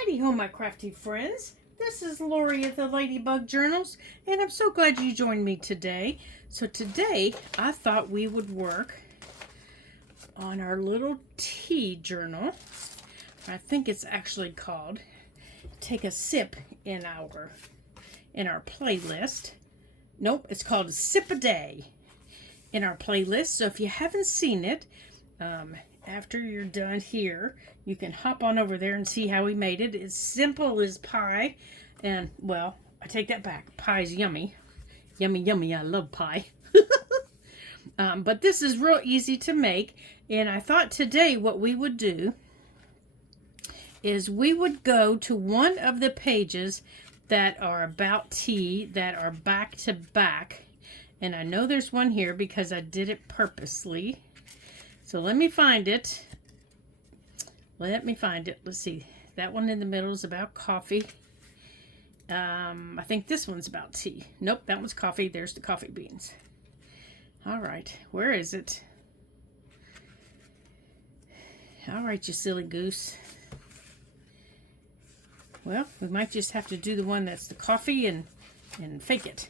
Heidi ho, my crafty friends. This is Lori at the Ladybug Journals, and I'm so glad you joined me today. So today, I thought we would work on our little tea journal. I think it's actually called Take a Sip in our playlist. Nope, it's called a Sip a Day in our playlist. So if you haven't seen it, after you're done here, you can hop on over there and see how we made it. It's simple as pie. And, well, I take that back. Pie's yummy. Yummy, yummy. I love pie. But this is real easy to make. And I thought today what we would do is we would go to one of the pages that are about tea, that are back to back. And I know there's one here because I did it purposely. So let me find it. Let's see. That one in the middle is about coffee. I think this one's about tea. Nope, that one's coffee. There's the coffee beans. All right, where is it? All right, you silly goose. Well, we might just have to do the one that's the coffee and fake it.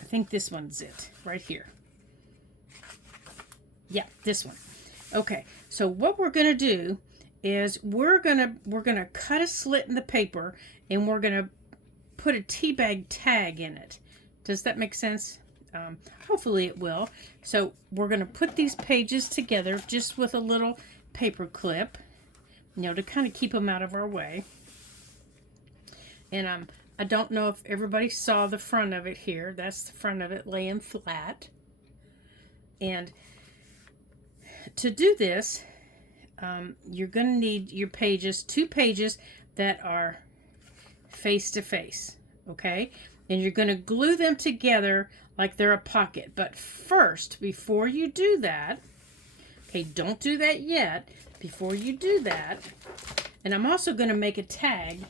I think this one's it, right here. Yeah, this one. Okay, so what we're gonna do is we're gonna cut a slit in the paper and we're gonna put a tea bag tag in it. Does that make sense? Hopefully it will. So we're gonna put these pages together just with a little paper clip, you know, to kind of keep them out of our way. And I don't know if everybody saw the front of it here. That's the front of it laying flat. And to do this, you're going to need your pages, 2 pages that are face to face, okay? And you're going to glue them together like they're a pocket. But first, before you do that, okay, don't do that yet. Before you do that, and I'm also going to make a tag,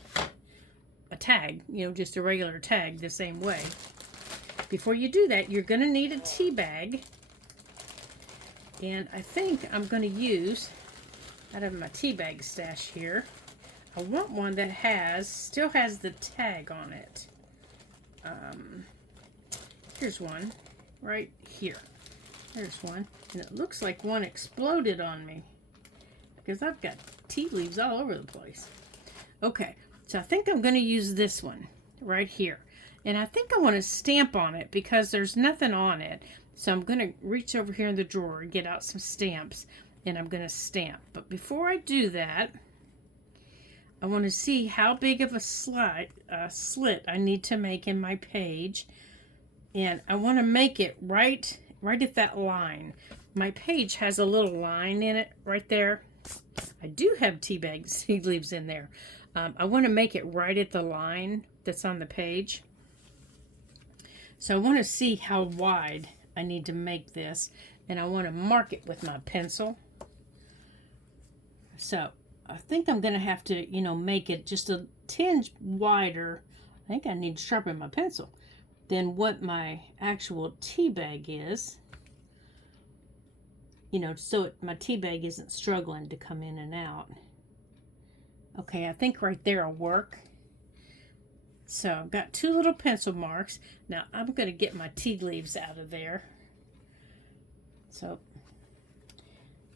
you know, just a regular tag the same way. Before you do that, you're going to need a tea bag. And I think I'm going to use, out of my tea bag stash here, I want one that still has the tag on it. Here's one, right here. There's one. And it looks like one exploded on me, because I've got tea leaves all over the place. Okay, so I think I'm going to use this one right here. And I think I want to stamp on it because there's nothing on it. So I'm going to reach over here in the drawer and get out some stamps, and I'm going to stamp. But before I do that, I want to see how big of a slit I need to make in my page. And I want to make it right at that line. My page has a little line in it right there. I do have tea leaves in there. I want to make it right at the line that's on the page. So I want to see how wide I need to make this, and I want to mark it with my pencil. So I think I'm going to have to, you know, make it just a tinge wider. I think I need to sharpen my pencil than what my actual tea bag is. You know, so my tea bag isn't struggling to come in and out. Okay, I think right there will work. So I've got 2 little pencil marks. Now I'm going to get my tea leaves out of there. So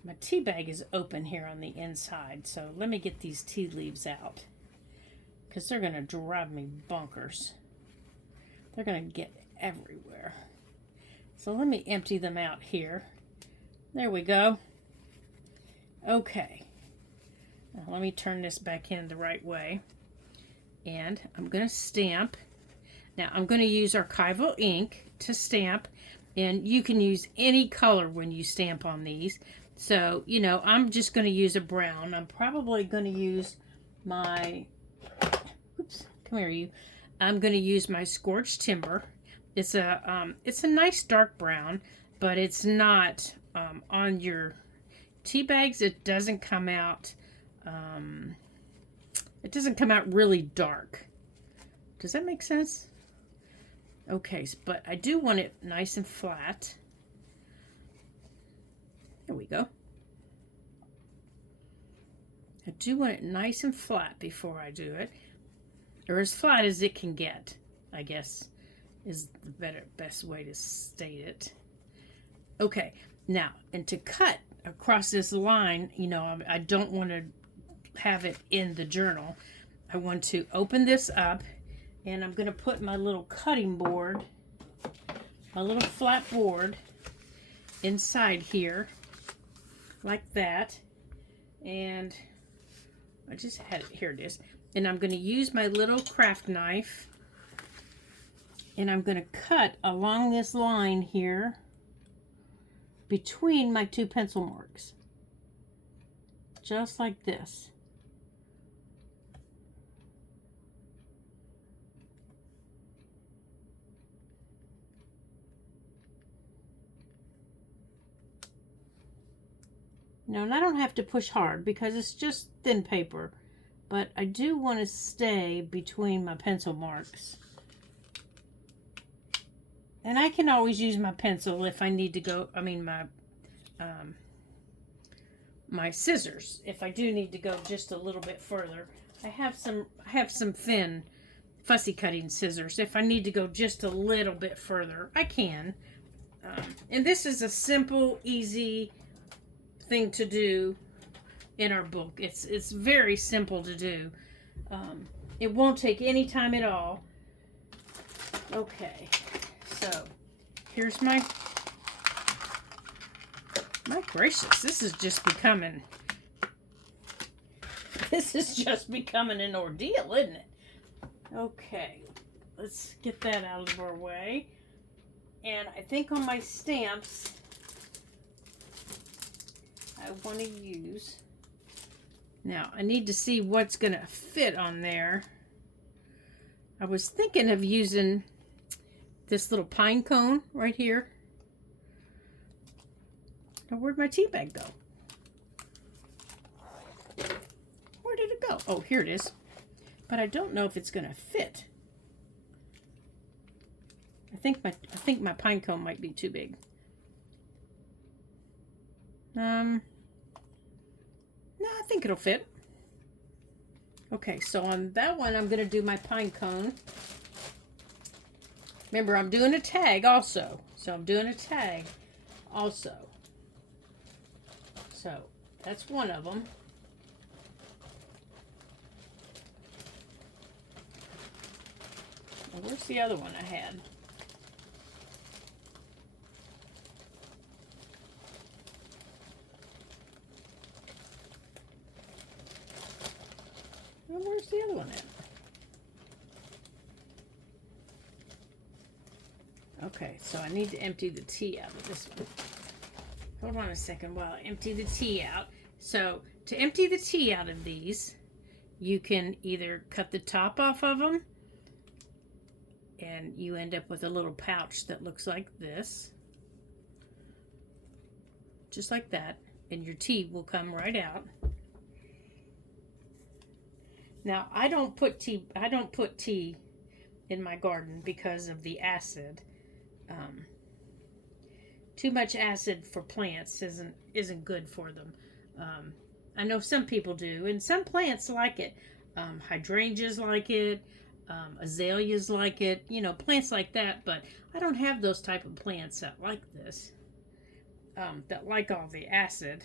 my tea bag is open here on the inside. So let me get these tea leaves out, because they're going to drive me bonkers. They're going to get everywhere. So let me empty them out here. There we go. Okay. Now let me turn this back in the right way. And I'm going to stamp. Now I'm going to use archival ink to stamp, and you can use any color when you stamp on these. So, you know, I'm just going to use a brown. I'm probably going to use my, oops, come here you. I'm going to use my Scorched Timber. It's a nice dark brown, but it's not on your tea bags. It doesn't come out. It doesn't come out really dark. Does that make sense? Okay, but I do want it nice and flat. There we go. I do want it nice and flat before I do it, or as flat as it can get, I guess is the best way to state it. Okay, now, and to cut across this line, you know, I don't want to have it in the journal. I want to open this up, and I'm going to put my little cutting board, my little flat board, inside here, like that. And I just had it, here it is. And I'm going to use my little craft knife, and I'm going to cut along this line here between my two pencil marks. Just like this. Now, and I don't have to push hard because it's just thin paper, but I do want to stay between my pencil marks. And I can always use my pencil if I need to go, my scissors, if I do need to go just a little bit further. I have some thin fussy cutting scissors. If I need to go just a little bit further, I can. And this is a simple, easy thing to do in our book. It's very simple to do. It won't take any time at all. Okay. So, here's my gracious, this is just becoming an ordeal, isn't it? Okay, let's get that out of our way. And I think on my stamps, I want to use, now I need to see what's going to fit on there. I was thinking of using this little pine cone right here. Now, where'd my tea bag go? Where did it go? Oh, here it is. But I don't know if it's going to fit. I think my pine cone might be too big. No, I think it'll fit. Okay, so on that one, I'm going to do my pine cone. Remember, I'm doing a tag also. So I'm doing a tag also. So that's one of them. Well, where's the other one I had? Well, where's the other one at? Okay, so I need to empty the tea out of this one. Hold on a second while I empty the tea out. So, to empty the tea out of these, you can either cut the top off of them, and you end up with a little pouch that looks like this. Just like that, and your tea will come right out. Now, I don't put tea in my garden because of the acid. Too much acid for plants isn't good for them. I know some people do, and some plants like it. Hydrangeas like it, azaleas like it, you know, plants like that. But I don't have those type of plants that like this, that like all the acid.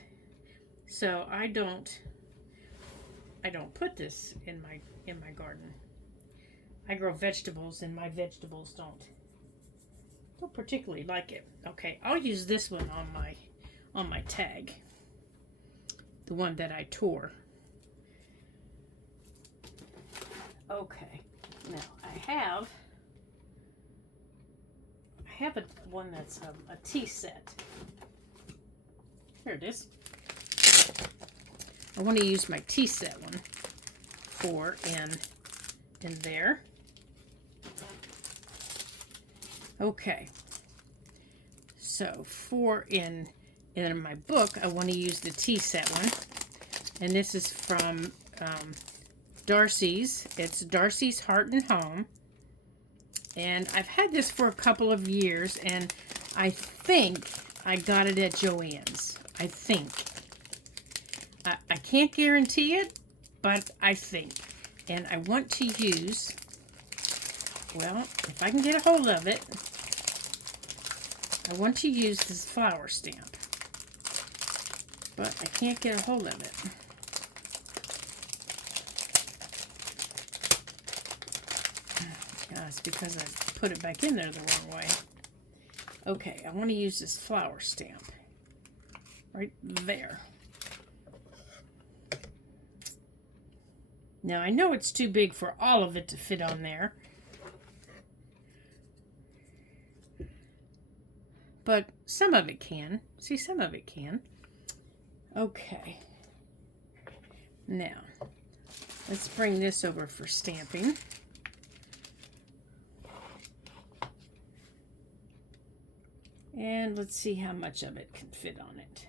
So I don't put this in my garden. I grow vegetables, and my vegetables don't particularly like it. Okay, I'll use this one on my tag, the one that I tore. Okay, now I have one that's a tea set. Here it is. I want to use my tea set one for in there. Okay, so for in my book, I want to use the tea set one, and this is from Darcy's. It's Darcy's Heart and Home, and I've had this for a couple of years, and I think I got it at Joann's. I think. I can't guarantee it, but I think. And I want to use, well, if I can get a hold of it, I want to use this flower stamp. But I can't get a hold of it. It's because I put it back in there the wrong way. Okay, I want to use this flower stamp. Right there. Now, I know it's too big for all of it to fit on there. But some of it can. See, some of it can. Okay. Now, let's bring this over for stamping. And let's see how much of it can fit on it.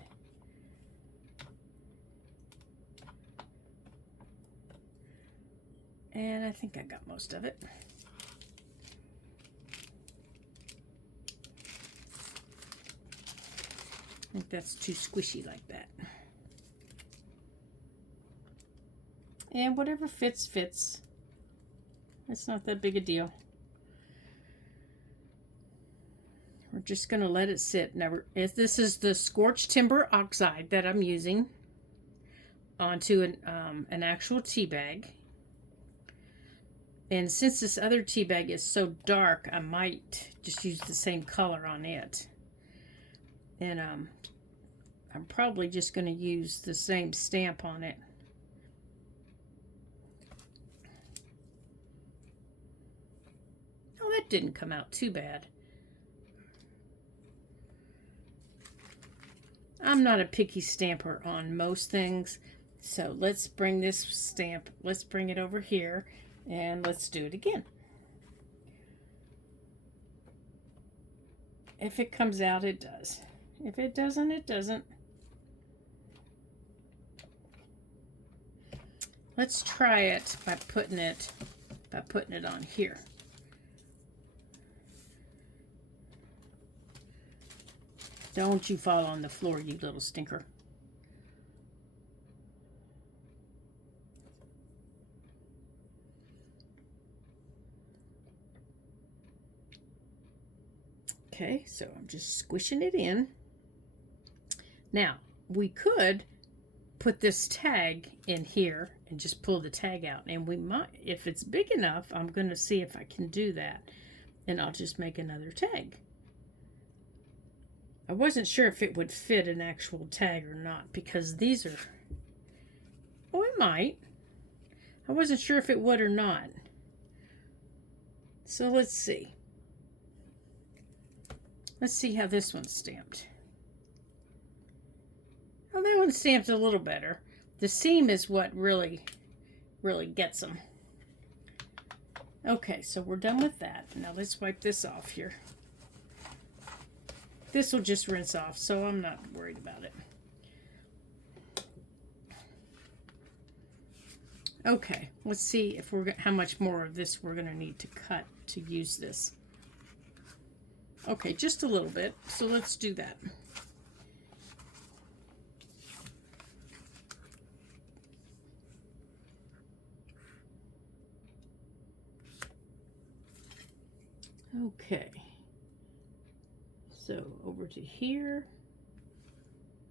And I think I got most of it. I think that's too squishy like that. And whatever fits, fits. It's not that big a deal. We're just going to let it sit. Now, this is the Scorched Timber Oxide that I'm using onto an actual tea bag. And since this other tea bag is so dark, I might just use the same color on it. And I'm probably just going to use the same stamp on it. Oh, that didn't come out too bad. I'm not a picky stamper on most things, so let's bring this stamp, let's bring it over here, and let's do it again. If it comes out, it does. If it doesn't, it doesn't. Let's try it by putting it on here. Don't you fall on the floor, you little stinker. Okay, so I'm just squishing it in. Now, we could put this tag in here and just pull the tag out. And we might, if it's big enough, I'm going to see if I can do that. And I'll just make another tag. I wasn't sure if it would fit an actual tag or not, because these are, oh, it might. I wasn't sure if it would or not. So let's see. Let's see how this one's stamped. Oh, that one's stamped a little better. The seam is what really gets them. Okay, so we're done with that. Now let's wipe this off here. This will just rinse off, so I'm not worried about it. Okay, let's see if how much more of this we're going to need to cut to use this. Okay, just a little bit, so let's do that. Okay. So over to here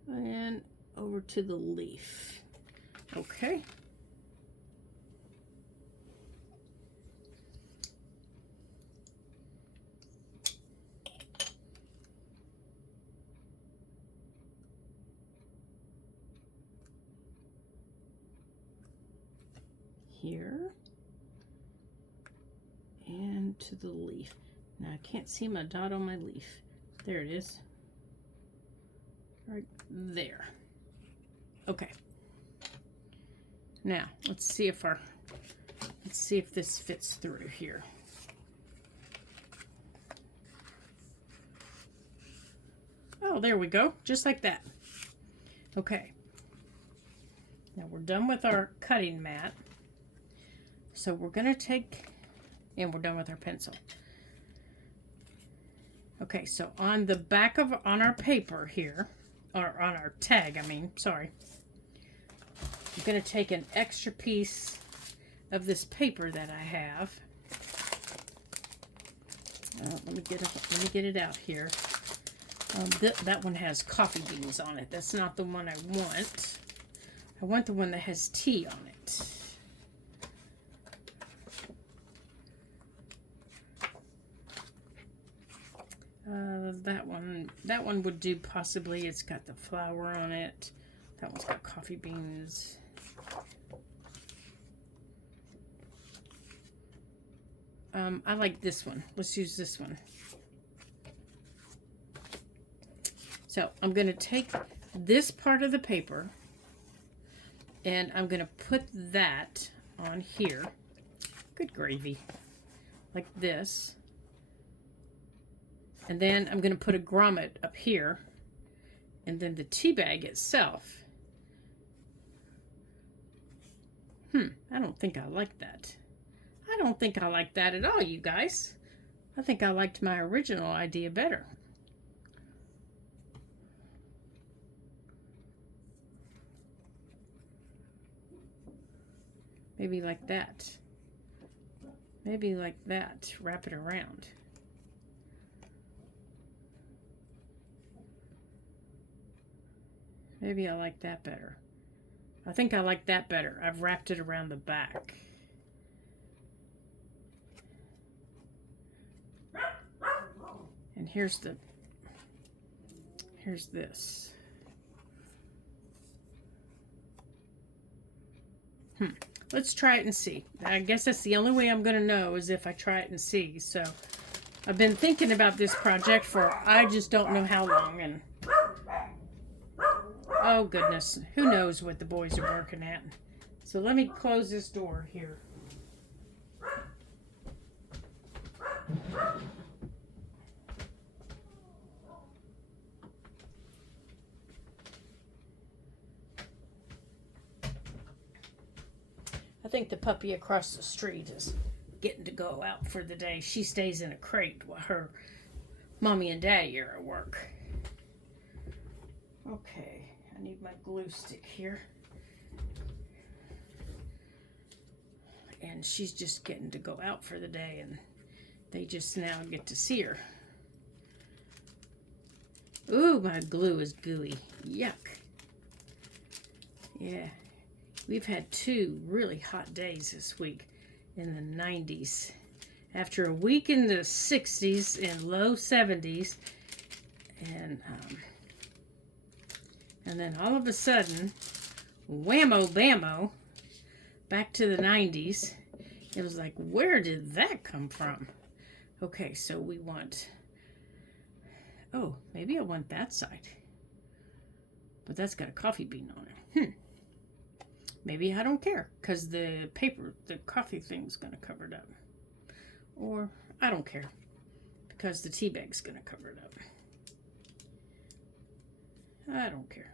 and over to the leaf. Okay. Here and to the leaf. Now I can't see my dot on my leaf. There it is. Right there. Okay. Now, let's see if this fits through here. Oh, there we go. Just like that. Okay. Now we're done with our cutting mat. So we're going to take, and we're done with our pencil. Okay, so on the back on our paper here, or on our tag, sorry. I'm going to take an extra piece of this paper that I have. Let me get it out here. That one has coffee beans on it. That's not the one I want. I want the one that has tea on it. That one would do possibly. It's got the flour on it. That one's got coffee beans. I like this one. Let's use this one. So I'm going to take this part of the paper and I'm going to put that on here. Good gravy. Like this. And then I'm going to put a grommet up here. And then the tea bag itself. I don't think I like that. I don't think I like that at all, you guys. I think I liked my original idea better. Maybe like that. Maybe like that. Wrap it around. Maybe I like that better. I think I like that better. I've wrapped it around the back. And here's this. Let's try it and see. I guess that's the only way I'm going to know is if I try it and see. So I've been thinking about this project for I just don't know how long. And oh goodness, who knows what the boys are barking at. So let me close this door here. I think the puppy across the street is getting to go out for the day. She stays in a crate while her mommy and daddy are at work. Okay, I need my glue stick here. And she's just getting to go out for the day, and they just now get to see her. Ooh, my glue is gooey. Yuck. Yeah. We've had 2 really hot days this week in the 90s. After a week in the 60s and low 70s. And then all of a sudden, whammo bammo, back to the 90s. It was like, where did that come from? Okay, so we want, oh, maybe I want that side. But that's got a coffee bean on it. Maybe I don't care, because the paper, the coffee thing's going to cover it up. Or I don't care, because the tea bag's going to cover it up. I don't care.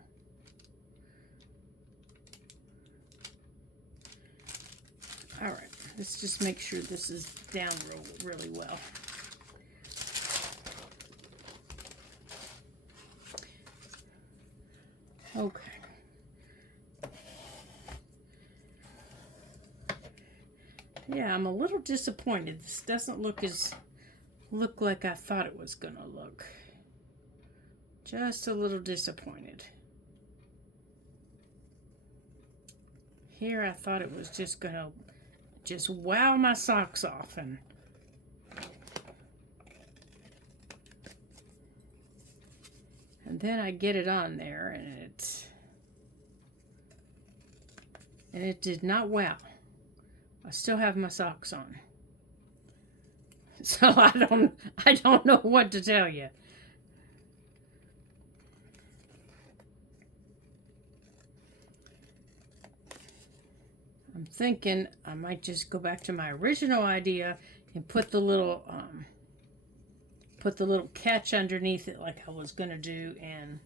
All right, let's just make sure this is down really well. Okay. Yeah, I'm a little disappointed. This doesn't look like I thought it was gonna look. Just a little disappointed. Here I thought it was just gonna wow my socks off, and then I get it on there and it did not wow. I still have my socks on. So I don't know what to tell you. I'm thinking I might just go back to my original idea and put the little catch underneath it like I was gonna do, and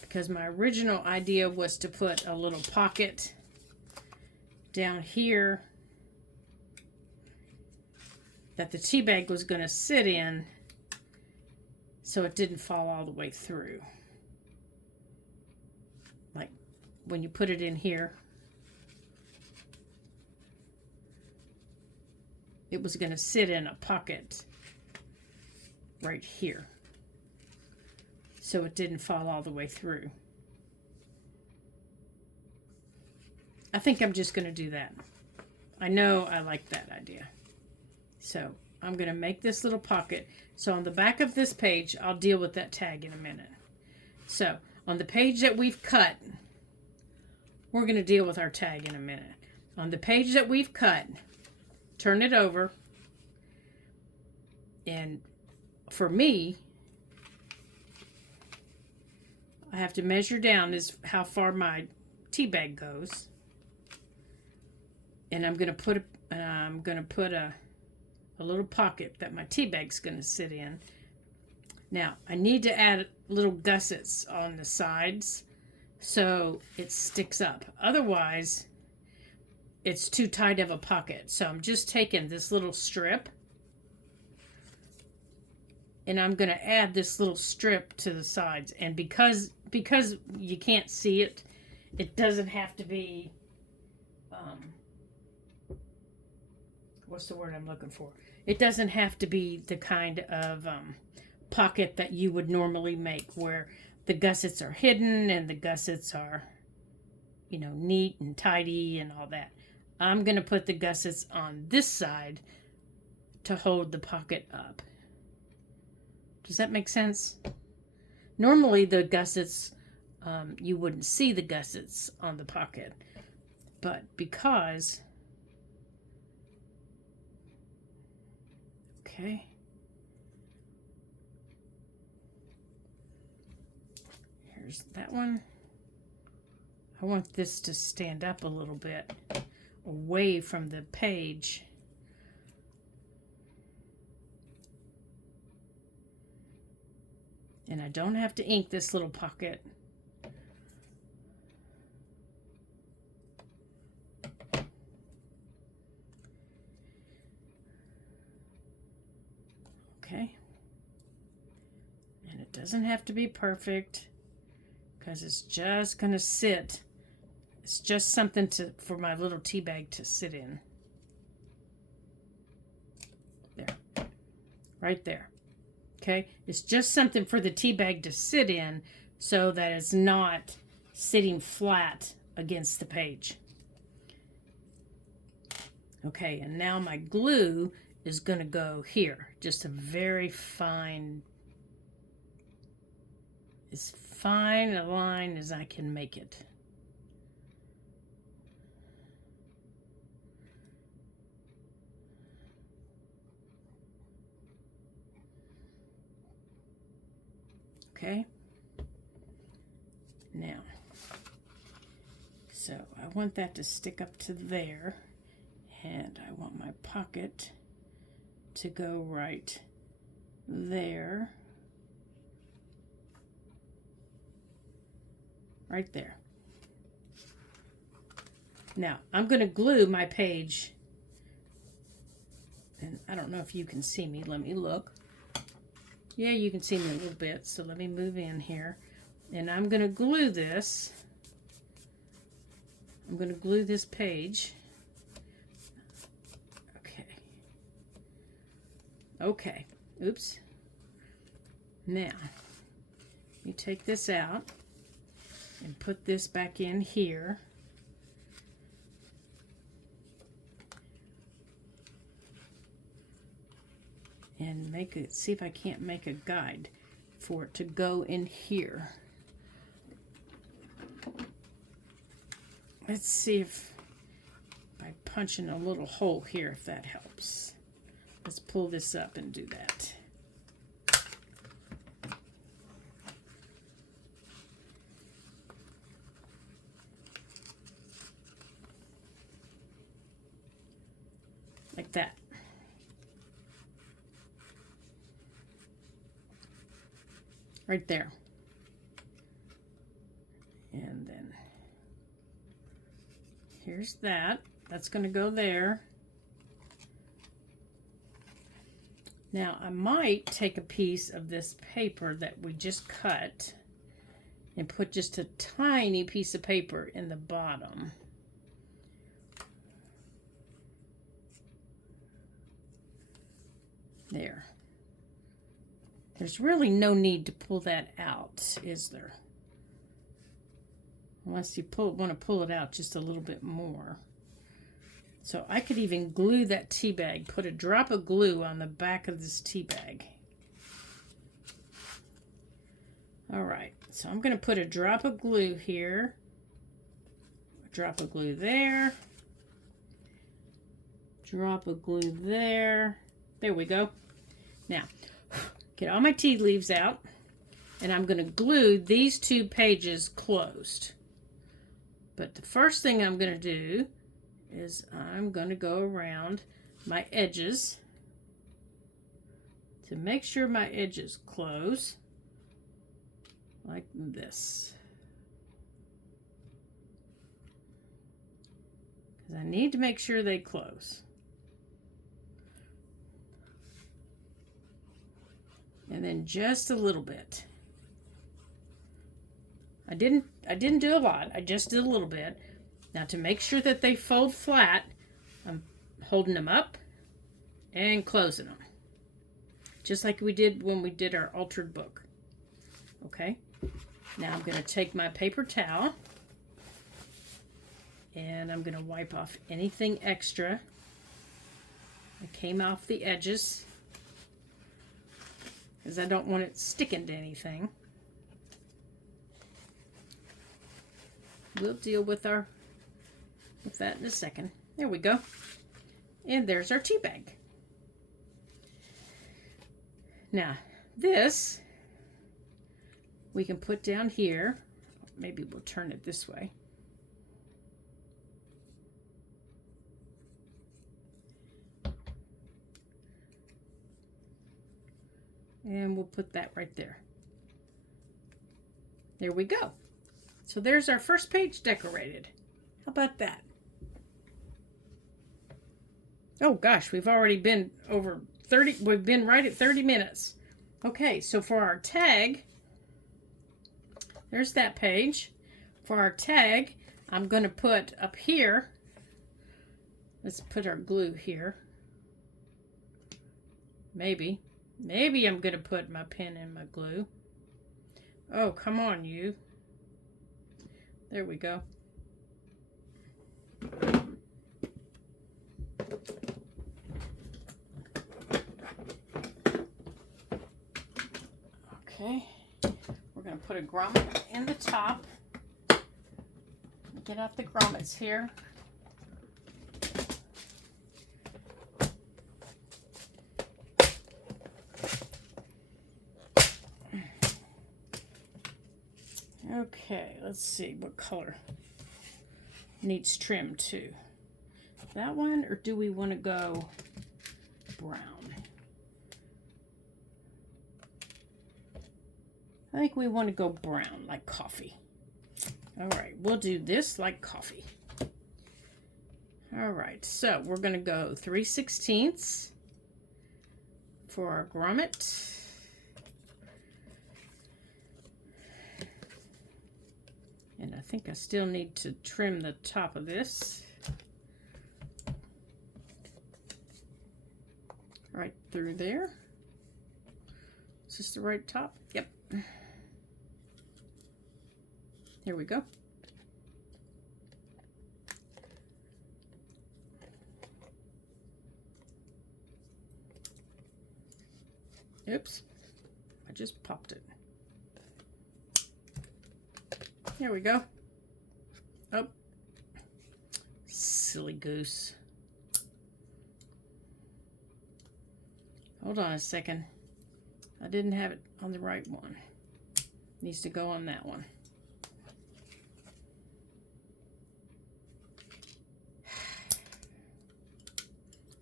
because my original idea was to put a little pocket down here that the tea bag was going to sit in so it didn't fall all the way through. when you put it in here, it was going to sit in a pocket right here, so it didn't fall all the way through. I think I'm just going to do that. I know I like that idea. So I'm going to make this little pocket. So on the back of this page, I'll deal with that tag in a minute. So on the page that we've cut, we're going to deal with our tag in a minute. On the page that we've cut, turn it over. And for me, I have to measure down is how far my tea bag goes. And I'm going to put a little pocket that my tea bag's going to sit in. Now, I need to add little gussets on the sides so it sticks up. Otherwise, it's too tight of a pocket. So I'm just taking this little strip, and I'm going to add this little strip to the sides. And because you can't see it, it doesn't have to be, what's the word I'm looking for? It doesn't have to be the kind of pocket that you would normally make, where the gussets are hidden and the gussets are, you know, neat and tidy and all that. I'm going to put the gussets on this side to hold the pocket up. Does that make sense? Normally the gussets, you wouldn't see the gussets on the pocket, but because, okay, here's that one. I want this to stand up a little bit away from the page. And I don't have to ink this little pocket. Okay. And it doesn't have to be perfect, because it's just going to sit. It's just something for my little tea bag to sit in. There. Right there. Okay, it's just something for the tea bag to sit in so that it's not sitting flat against the page. Okay, and now my glue is going to go here. Just a very fine, as fine a line as I can make it. Okay, now, so I want that to stick up to there, and I want my pocket to go right there, right there. Now, I'm going to glue my page, and I don't know if you can see me. Let me look. Yeah, you can see me a little bit, so let me move in here. And I'm going to glue this. I'm going to glue this page. Okay. Okay. Oops. Now, you take this out and put this back in here. And make it, see if I can't make a guide for it to go in here. Let's see if by punching a little hole here, if that helps. Let's pull this up and do that. Like that. Right there. And then here's that. That's going to go there. Now I might take a piece of this paper that we just cut and put just a tiny piece of paper in the bottom. There. There's really no need to pull that out, is there? Unless you want to pull it out just a little bit more. So I could even glue that tea bag, put a drop of glue on the back of this tea bag. All right, so I'm going to put a drop of glue here, a drop of glue there, drop of glue there. There we go. Now, get all my tea leaves out, and I'm going to glue these 2 pages closed. But the first thing I'm going to do is I'm going to go around my edges to make sure my edges close like this. Because I need to make sure they close. And then just a little bit. I didn't do a lot. I just did a little bit. Now to make sure that they fold flat, I'm holding them up and closing them. Just like we did when we did our altered book. Okay? Now I'm going to take my paper towel and I'm going to wipe off anything extra that came off the edges, because I don't want it sticking to anything. We'll deal with that in a second. There we go. And there's our tea bag. Now, this we can put down here. Maybe we'll turn it this way. And we'll put that right there. There we go. So there's our first page decorated. How about that? Oh gosh, we've already been over 30, we've been right at 30 minutes. Okay, so for our tag, there's that page. For our tag, I'm going to put up here, let's put our glue here. Maybe I'm going to put my pen in my glue. Oh, come on, you. There we go. Okay, we're going to put a grommet in the top. Get out the grommets here. Okay, let's see what color needs trim too. That one, or do we want to go brown? I think we want to go brown, like coffee. All right, we'll do this like coffee. All right, so we're going to go 3/16 for our grommet. And I think I still need to trim the top of this. Right through there. Is this the right top? Yep. Here we go. Oops, I just popped it. There we go. Oh, silly goose. Hold on a second. I didn't have it on the right one. Needs to go on that one.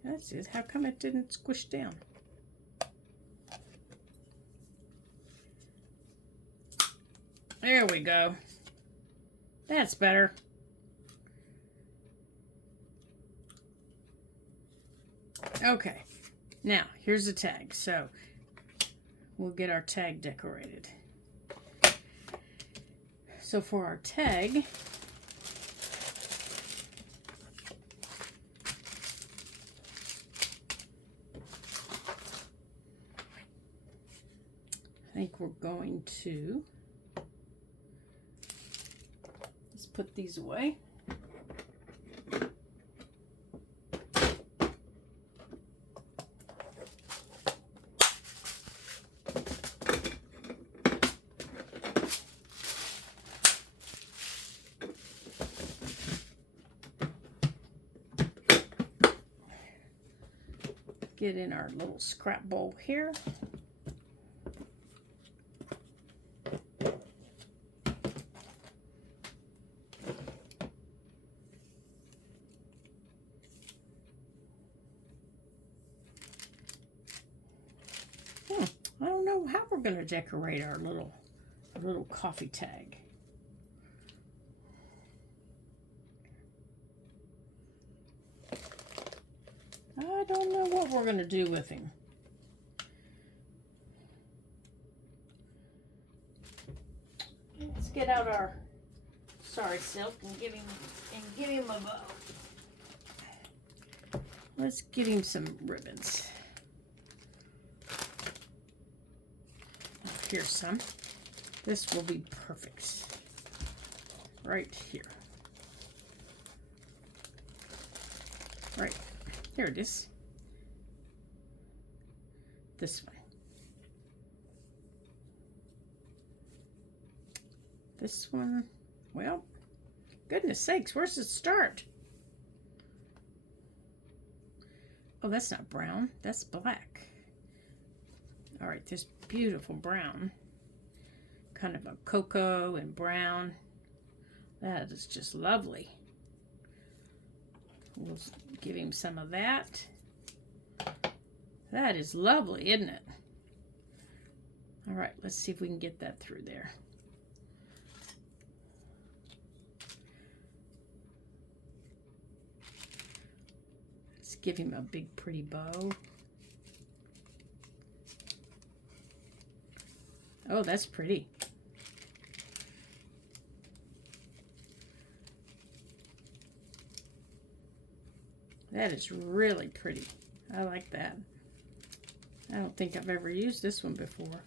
That's it. How come it didn't squish down? There we go. That's better. Okay. Now, here's the tag. So, we'll get our tag decorated. So for our tag, I think we're going to, let's put these away. Get in our little scrap bowl here. I don't know how we're going to decorate our little coffee tag. I don't know what we're going to do with him. Let's get out our sorry silk and give him a bow. Let's get him some ribbons. Here's some. This will be perfect. Right here. Right. Here it is. This one. This one. Well, goodness sakes, where's it start? Oh, that's not brown. That's black. All right, this beautiful brown. Kind of a cocoa and brown. That is just lovely. We'll give him some of that. That is lovely, isn't it? All right, let's see if we can get that through there. Let's give him a big, pretty bow. Oh, that's pretty. That is really pretty. I like that. I don't think I've ever used this one before.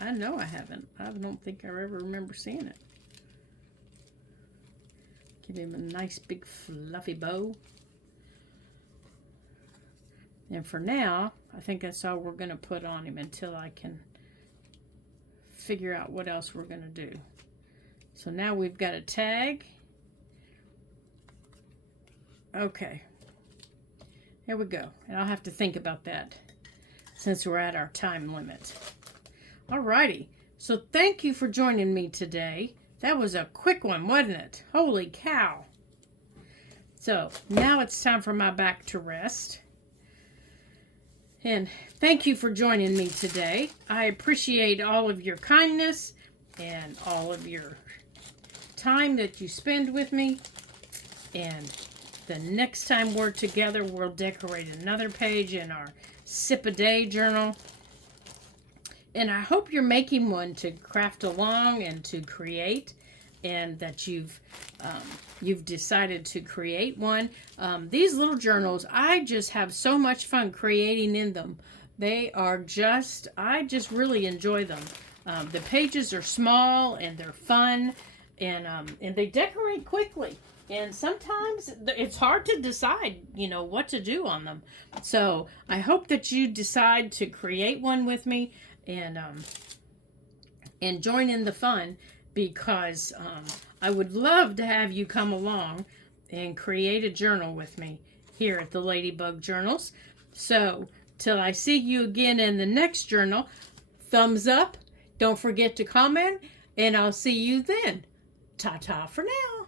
I know I haven't. I don't think I ever remember seeing it. Give him a nice big fluffy bow. And for now, I think that's all we're going to put on him until I can figure out what else we're going to do. So now we've got a tag. Okay. There we go. And I'll have to think about that since we're at our time limit. Alrighty. So thank you for joining me today. That was a quick one, wasn't it? Holy cow. So now it's time for my back to rest. And thank you for joining me today. I appreciate all of your kindness and all of your time that you spend with me. And the next time we're together, we'll decorate another page in our Sip a Day journal. And I hope you're making one to craft along and to create, and that you've decided to create one. These little journals, I just have so much fun creating in them. They are just, I just really enjoy them. The pages are small and they're fun, and they decorate quickly. And sometimes it's hard to decide, you know, what to do on them. So I hope that you decide to create one with me and join in the fun, because I would love to have you come along and create a journal with me here at the Ladybug Journals. So till I see you again in the next journal, thumbs up, don't forget to comment, and I'll see you then. Ta-ta for now.